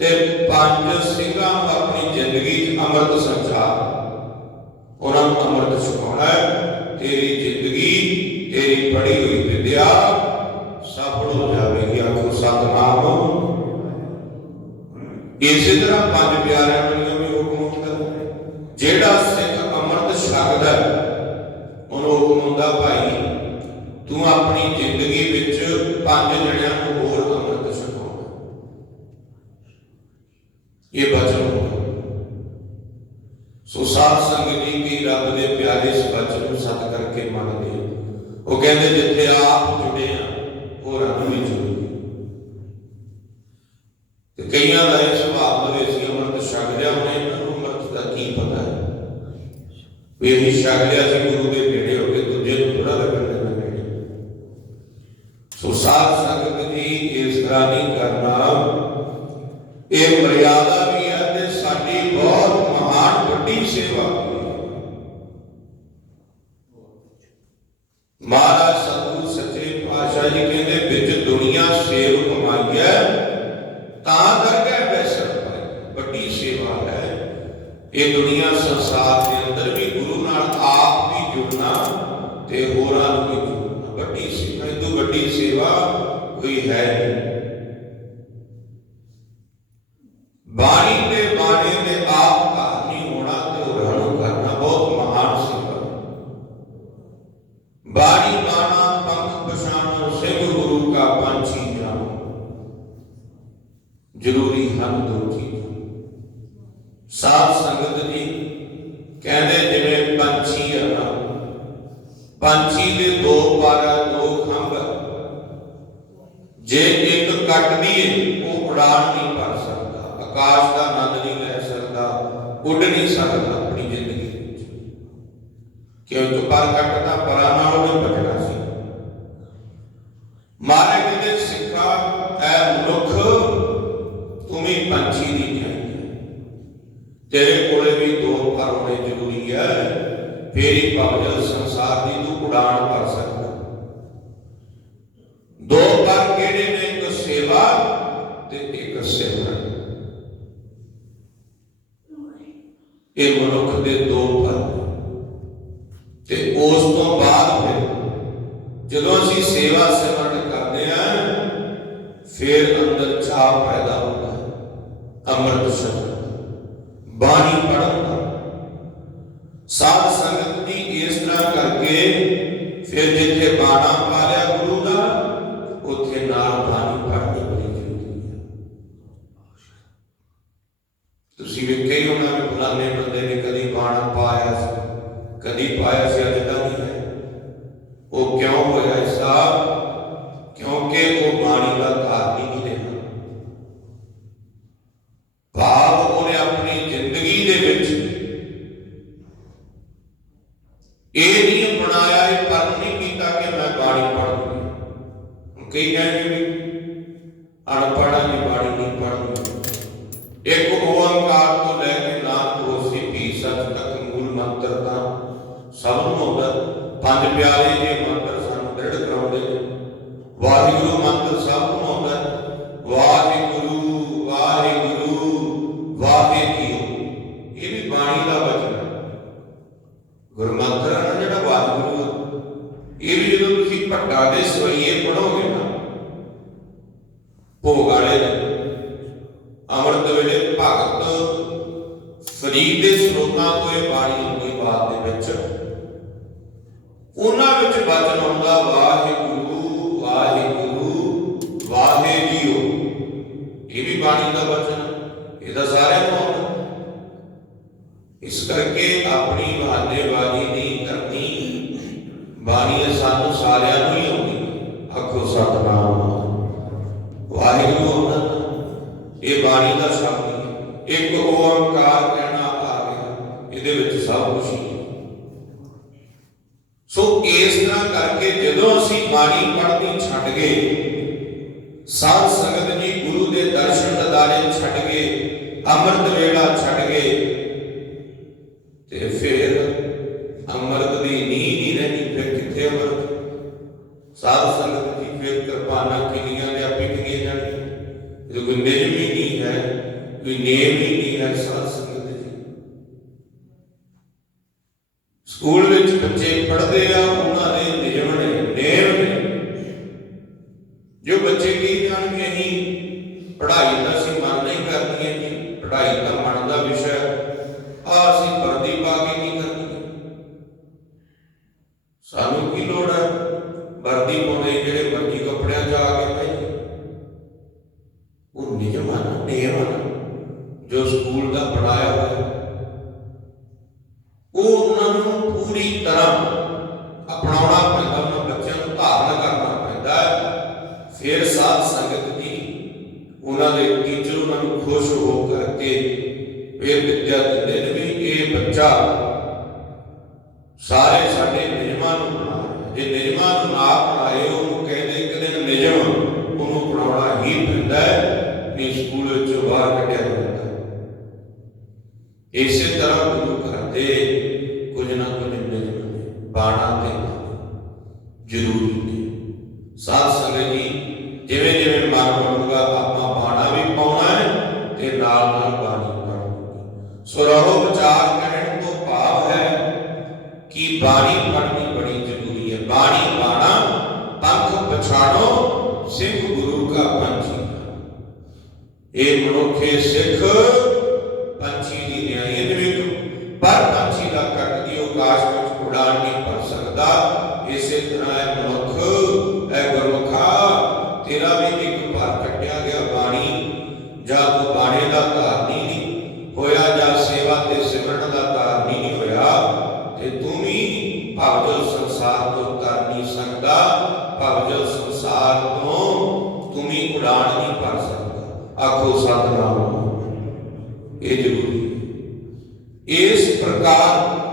ਤੇ ਪੰਜ ਸਿੰਘਾਂ ਨੂੰ ਆਪਣੀ ਜ਼ਿੰਦਗੀ 'ਚ ਅੰਮ੍ਰਿਤ ਸੰਚਾਰ ਉਹਨਾਂ ਨੂੰ ਅੰਮ੍ਰਿਤ ਛਕਾਉਣਾ ਤੇਰੀ ਜ਼ਿੰਦਗੀ ਤੇਰੀ ਪੜ੍ਹੀ ਹੋਈ ਵਿਦਿਆ ਸਫਲ ਹੋ ਜਾਵੇਗੀ, ਆਖੋ ਸਤਨਾਮ। ਇਸੇ ਤਰ੍ਹਾਂ ਪੰਜ ਪਿਆਰਿਆਂ ਨੂੰ ਵੀ ਹੁਕਮ ਹੁੰਦਾ। ਜਿਹੜਾ ਸਿੱਖ ਅੰਮ੍ਰਿਤ ਛਕਦਾ ਉਹਨੂੰ ਹੁਕਮ ਹੁੰਦਾ, ਭਾਈ ਤੂੰ ਆਪਣੀ ਜ਼ਿੰਦਗੀ ਵਿੱਚ ਪੰਜ ਜਣਿਆਂ ਨੂੰ ਹੋਰ ਅੰਮ੍ਰਿਤ ਛਕਾਉਣਾ ਇਹ ਬਚਨ ਹੁੰਦਾ ਸੋ ਸਾਧ ਸੰਗਤ ਜੀ ਕੀ ਰੱਬ ਦੇ ਪਿਆਰੇ ਇਸ ਬਚਨ ਨੂੰ ਸਤ ਕਰਕੇ ਮੰਨਦੇ ਉਹ ਕਹਿੰਦੇ ਜਿੱਥੇ ਆਪ ਜੁੜੇ ਆ, ਉਹ ਰੱਬ ਵੀ ਜੁੜੇ। ਤੇ ਕਈਆਂ ਦਾ ਇਹ ਸੁਭਾਅ ਬਵੇ ਸੀ, ਅੰਮ੍ਰਿਤ ਛਕ ਲਿਆ, ਹੁਣ ਇਹਨਾਂ ਨੂੰ ਅੰਮ੍ਰਿਤ ਦਾ ਕੀ ਪਤਾ ਹੈ? ਵੀ ਇਹ ਛਕ ਲਿਆ ਸੀ ਗੁਰੂ ਦੇ ਨੇੜੇ ਹੋ ਕੇ ਦੂਜੇ ਨੂੰ ਥੋੜਾ ਲੱਗਣ ਦੇਣਾ ਨੇੜੇ ਸੋ ਸਾਧ ਸੰਗਤ ਜੀ ਇਸ ਤਰ੍ਹਾਂ ਨਹੀਂ ਕਰਨਾ ਇਹ ਮਰਿਆਦਾ ਵੀ ਹੈ ਤੇ ਸਾਡੀ ਬਹੁਤ ਮਹਾਨ ਵੱਡੀ ਸੇਵਾ ਵੀ ਹੈ ਮਹਾਰਾਜ ਸਤਿਗੁਰੂ ਸੱਚੇ ਪਾਤਸ਼ਾਹ ਜੀ ਕਹਿੰਦੇ ਵਿੱਚ ਦੁਨੀਆ ਸੇਵ ਕਮਾਈਐ ਤਾਂ ਦਰਗਹਿ ਬੈਸਣ ਪਾਈ ਵੱਡੀ ਸੇਵਾ ਹੈ ਇਹ ਦੁਨੀਆ ਸੰਸਾਰ ਦੇ ਅੰਦਰ ਵੀ ਗੁਰੂ ਨਾਲ ਆਪ ਵੀ ਜੁੜਨਾ ਤੇ ਹੋਰਾਂ ਨੂੰ ਵੀ ਜੁੜਨਾ ਵੱਡੀ ਸੇਵਾ ਇਹ ਤੋਂ ਵੱਡੀ ਸੇਵਾ ਕੋਈ ਹੈ ਨਹੀਂ ਬਾਣੀ ਤੇ ਬਾਣੀ ਦੇ ਆਪ ਕਹਾਣੀ ਹੋਣਾ ਤੇ ਹੋਰਾਂ ਨੂੰ ਕਰਨਾ ਬਹੁਤ ਮਹਾਨ ਸੇਵਾ ਹੈ ਬਾਣੀ ਬਾਣਾ ਪੰਖ ਪਛਾਣੋ ਸਿੰਘ ਗੁਰੂ ਕਾ ਪੰਛੀ ਜਾਣੋ ਜ਼ਰੂਰੀ ਹਨ ਦੋ ਚੀਜ਼ਾਂ ਸਾਧ ਸੰਗਤ ਜੀ ਕਹਿੰਦੇ ਜਿਵੇਂ ਪੰਛੀ ਆ ਨਾ ਪੰਛੀ ਦੇ ਦੋ ਪਰ ਦੋ ਖੰਭ ਆ। ਜੇ ਇੱਕ ਕੱਟ ਦੀਏ ਉਹ ਉਡਾਨ ਨਹੀਂ ਭਰ ਸਕਦਾ ਆਕਾਸ਼ ਦਾ ਆਨੰਦ ਨਹੀਂ ਲੈ ਸਕਦਾ, ਉੱਡ ਨਹੀਂ ਸਕਦਾ ਆਪਣੀ ਜ਼ਿੰਦਗੀ ਵਿੱਚ। ਕਿਉਂਕਿ ਪਰ ਕੱਟਦਾ, ਪਰਾਂ ਨਾਲ ਉਹਨੇ ਭੱਜਣਾ ਸੀ। ਮਾਰੇ ਕਹਿੰਦੇ, ਸਿੱਖਾ, ਐ ਮਨੁੱਖ, ਤੂੰ ਪੰਛੀ ਦੀ ਜਾਈ। ਤੇਰੇ ਕੋਲੇ ਵੀ ਦੋ ਪਰ ਹੋਣੇ ਜ਼ਰੂਰੀ ਹੈ ਫੇਰ ਹੀ ਭਵਜਲ ਸੰਸਾਰ ਦੀ ਤੂੰ ਉਡਾਨ ਭਰ ਸਕਦਾ। ਦੋ ਪਰ ਕਿਹੜੇ ਨੇ? ਇੱਕ ਸੇਵਾ ਤੇ ਇੱਕ ਸਿਮਰਨ ਇਹ ਮਨੁੱਖ ਦੇ ਦੋ ਪਰ ਤੇ ਉਸ ਤੋਂ ਬਾਅਦ ਫਿਰ ਜਦੋਂ ਅਸੀਂ ਸੇਵਾ ਸਿਮਰਨ ਕਰਦੇ ਹਾਂ, ਫਿਰ ਅੰਦਰ ਚਾਹ ਪੈਦਾ ਹੁੰਦਾ ਹੈ। ਅੰਮ੍ਰਿਤ ਛਕਣ, ਬਾਣੀ ਪੜਨ ਦਾ ਸਾਧ ਸੰਗਤ ਦੀ ਇਸ ਤਰ੍ਹਾਂ ਕਰਕੇ ਫਿਰ ਜਿੱਥੇ ਬਾਣਾ ਪਾ ਲਿਆ ਗੁਰੂ ਦਾ ਉੱਥੇ ਨਾਲ ਬਾਣੀ ਪੜ੍ਹਨੀ ਬੜੀ ਜ਼ਰੂਰੀ ਹੈ ਤੁਸੀਂ ਵੇਖਿਆ ਹੀ ਹੋਣਾ ਵੀ ਫਲਾਣੇ ਬੰਦੇ ਨੇ ਕਦੀ ਬਾਣਾ ਪਾਇਆ ਸੀ ਕਦੀ ਪਾਇਆ ਸੀ ਅੱਜ ਦਾ ਨਹੀਂ ਹੈ ਉਹ ਕਿਉਂ ਹੋਇਆ ਐਸਾ ਕਿਉਂਕਿ ਉਹ ਬਾਣੀ ਦਾ ਧਾਰਨੀ ਨਹੀਂ ਰਿਹਾ ਭਾਵ ਉਹਨੇ ਆਪਣੀ ਜ਼ਿੰਦਗੀ ਦੇ ਵਿੱਚ ਇਹ ਨਹੀਂ ਬਣਾਇਆ ਇਹ ਪਰਮ ਨਹੀਂ ਕੀਤਾ ਕਿ ਮੈਂ ਬਾਣੀ ਪੜ੍ਹੂੰਗੀ ਕਈ ਕਹਿੰਦੇ ਵੀ ਅਨਪੜ੍ਹਾਂ ਦੀ ਅੰਮ੍ਰਿਤ ਵੇਲੇ ਭਗਤ ਫਰੀਦ ਦੇ ਸਰੋਤਾਂ ਤੋਂ ਇਹ ਬਾਣੀ ਹੁੰਦੀ ਬਾਤ ਦੇ ਵਿੱਚ ਉਹਨਾਂ ਵਿੱਚ ਬਚਨ ਆਉਂਦਾ ਵਾਹਿਗੁਰੂ ਵਾਹਿਗੁਰੂ ਵਾਹਿ ਇਹ ਵੀ ਬਾਣੀ ਦਾ ਬਚਨ ਹੈ। ਸਾਰਿਆਂ ਨੂੰ ਆਉਂਦਾ ਇਸ ਕਰਕੇ ਆਪਣੀ ਬਹਾਨੇਬਾਜ਼ੀ ਨਹੀਂ ਕਰਨੀ, ਬਾਣੀ ਸਾਨੂੰ ਸਾਰਿਆਂ ਨੂੰ ਹੀ ਆਉਂਦੀ। ਆਖੋ ਸਤਨਾਮ। ਇਹ ਦਾ ਸ਼ਬਦ ਇੱਕ ਓੰਕਾਰ ਕਹਿਣਾ ਆ ਗਿਆ। ਇਹਦੇ ਵਿੱਚ ਸਭ ਕੁਝ ਹੀ ਸੋ ਇਸ ਤਰ੍ਹਾਂ ਕਰਕੇ ਜਦੋਂ ਅਸੀਂ ਬਾਣੀ ਪੜ੍ਹਨੀ ਛੱਡ ਗਏ, ਸਾਧ ਸੰਗਤ ਜੀ ਗੁਰੂ ਦੇ ਦਰਸ਼ਨ ਦਦਾਰੇ ਛੱਡ ਗਏ, ਅੰਮ੍ਰਿਤ ਵੇਲਾ ਛੱਡ ਗਏ, ਤੇ ਫਿਰ ਅੰਮ੍ਰਿਤ ਦੀ ਨੀਂਹ ਨਹੀਂ ਰਹਿਣੀ ਫਿਰ ਕਿੱਥੇ ਅੰਮ੍ਰਿਤ? ਸਾਧ ਸੰਗਤ ਦੀ ਫਿਰ ਕਿਰਪਾਨਾਂ ਕਿੰਨੀਆਂ ਦੇ ਆਪੇ ਕਿੰਨੀਆਂ ਜਾਣੀਆਂ। ਜਦੋਂ ਨਿਯਮ ਕੋਈ ਨੇਮ ਹੀ ਨਹੀਂ ਹੈ ਸਾਧ ਸੰਗਤ ਜੀ ਸਕੂਲ ਵਿੱਚ ਬੱਚੇ ਪੜ੍ਹਦੇ ਆ, ਉਹਨਾਂ ਦੇ ਨਿਯਮ ਨੇ, ਨੇਮ ਨੇ। ਜੋ ਬੱਚੇ ਕੀ ਜਾਣਗੇ, ਅਸੀਂ ਪੜ੍ਹਾਈ ਤਾਂ ਅਸੀਂ ਮਨ ਨਹੀਂ ਕਰਦੀਆਂ ਜੀ, ਪੜ੍ਹਾਈ ਤਾਂ ਮਨ ਦਾ ਵਿਸ਼ਾ ਆ ਅਸੀਂ ਵਰਦੀ ਪਾ ਕੇ ਕੀ ਕਰਨੀ ਹੈ ਸਾਨੂੰ ਕੀ ਲੋੜ ਹੈ ਵਰਦੀ ਪਾਉਣੇ ਜਿਹੜੇ ਮਰਜ਼ੀ ਕੱਪੜਿਆਂ 'ਚ ਆ ਕੇ ਭਾਈ ਉਹ ਨਿਯਮ ਹਨ ਨਿਯਮ ਹਨ ਜੋ ਸਕੂਲ ਦਾ ਪੜਾਇਆ ਹੋਇਆ ਉਹ ਉਹਨਾਂ ਨੂੰ ਪੂਰੀ ਤਰ੍ਹਾਂ ਅਪਣਾਉਣਾ ਪੈਂਦਾ, ਉਹਨਾਂ ਬੱਚਿਆਂ ਨੂੰ ਧਾਰਨ ਕਰਨਾ ਪੈਂਦਾ ਫਿਰ ਸਾਧ ਸੰਗਤ ਦੀ ਉਹਨਾਂ ਦੇ ਟੀਚਰ ਉਹਨਾਂ ਨੂੰ ਖੁਸ਼ ਹੋ ਕਰਕੇ ਫਿਰ ਵਿਦਿਆ ਦਿੰਦੇ ਨੇ ਵੀ ਇਹ ਬੱਚਾ ਸਾਰੇ ਸਾਡੇ ਨਿਯਮਾਂ ਨੂੰ ਬਣਾ ਜੇ ਨਿਯਮਾਂ ਨੂੰ ਨਾ ਬਣਾਏ ਉਹਨੂੰ ਕਹਿੰਦੇ ਇੱਕ ਦਿਨ ਨਿਯਮ ਉਹਨੂੰ ਬਣਾਉਣਾ ਹੀ ਪੈਂਦਾ ਨਹੀਂ ਸਕੂਲ ਵਿੱਚੋਂ ਬਾਹਰ ਕੱਢਿਆ ਜਾਂਦਾ ਇਸੇ ਤਰ੍ਹਾਂ ਗੁਰੂ ਘਰ ਦੇ ਕੁਝ ਨਾ ਕੁਝ ਬਾਣਾ ਤੇ ਜ਼ਰੂਰੀ ਨੇ ਸਾਧ ਸੰਗਤ ਜੀ, ਜਿਵੇਂ ਜਿਵੇਂ ਮਨ ਬਣੂਗਾ ਆਪਾਂ ਬਾਣਾ ਵੀ ਪਾਉਣਾ ਹੈ ਤੇ ਨਾਲ ਨਾਲ ਬਾਣੀ ਪੜ੍ਹਨੀ ਸੋ ਰਹੋ ਵਿਚਾਰ ਕਹਿਣ ਤੋਂ ਭਾਵ ਹੈ ਕਿ ਬਾਣੀ ਪੜ੍ਹਨੀ ਬੜੀ ਜ਼ਰੂਰੀ ਹੈ। ਬਾਣੀ ਬਾਣਾ ਪੰਥ ਪਛਾਣੋ, ਸਿੱਖ ਗੁਰੂ ਕਾ ਪੰਛੀ ਇਹ ਮਨੁੱਖੇ ਸਿੱਖ ਪੰਛੀ ਦੀ ਨਿਆਈ ਦੇ ਵਿੱਚ ਪਰ ਪੰਛੀ ਦਾ ਕੱਟ ਦੀ ਆਕਾਸ਼ ਵਿੱਚ ਉਡਾਨ ਨਹੀਂ ਭਰ ਸਕਦਾ ਇਸੇ ਤਰ੍ਹਾਂ ਇਹ ਮਨੁੱਖ ਇਹ ਗੁਰਮੁਖਾ ਤੇਰਾ ਵੀ ਇੱਕ ਭਾਰ ਕੱਟਿਆ ਗਿਆ ਬਾਣੀ ਜਾਂ ਤੂੰ ਬਾਣੇ ਦਾ ਧਾਰਨੀ ਨਹੀਂ ਹੋਇਆ ਜਾਂ ਸੇਵਾ ਤੇ ਸਿਮਰਨ ਦਾ ਧਾਰਨੀ ਨਹੀਂ ਹੋਇਆ ਤੇ ਤੂੰ ਵੀ ਭਵਜਲ ਸੰਸਾਰ ਤੋਂ ਨਹੀਂ ਸਕਦਾ ਭਵਜਲ ਸੰਸਾਰ ਤੋਂ ਤੂੰ ਵੀ ਨਹੀਂ ਭਰ ਸਕਦਾ। ਆਖੋ, ਸਤਨਾਮ। ਇਹ ਜ਼ਰੂਰੀ ਇਸ ਪ੍ਰਕਾਰ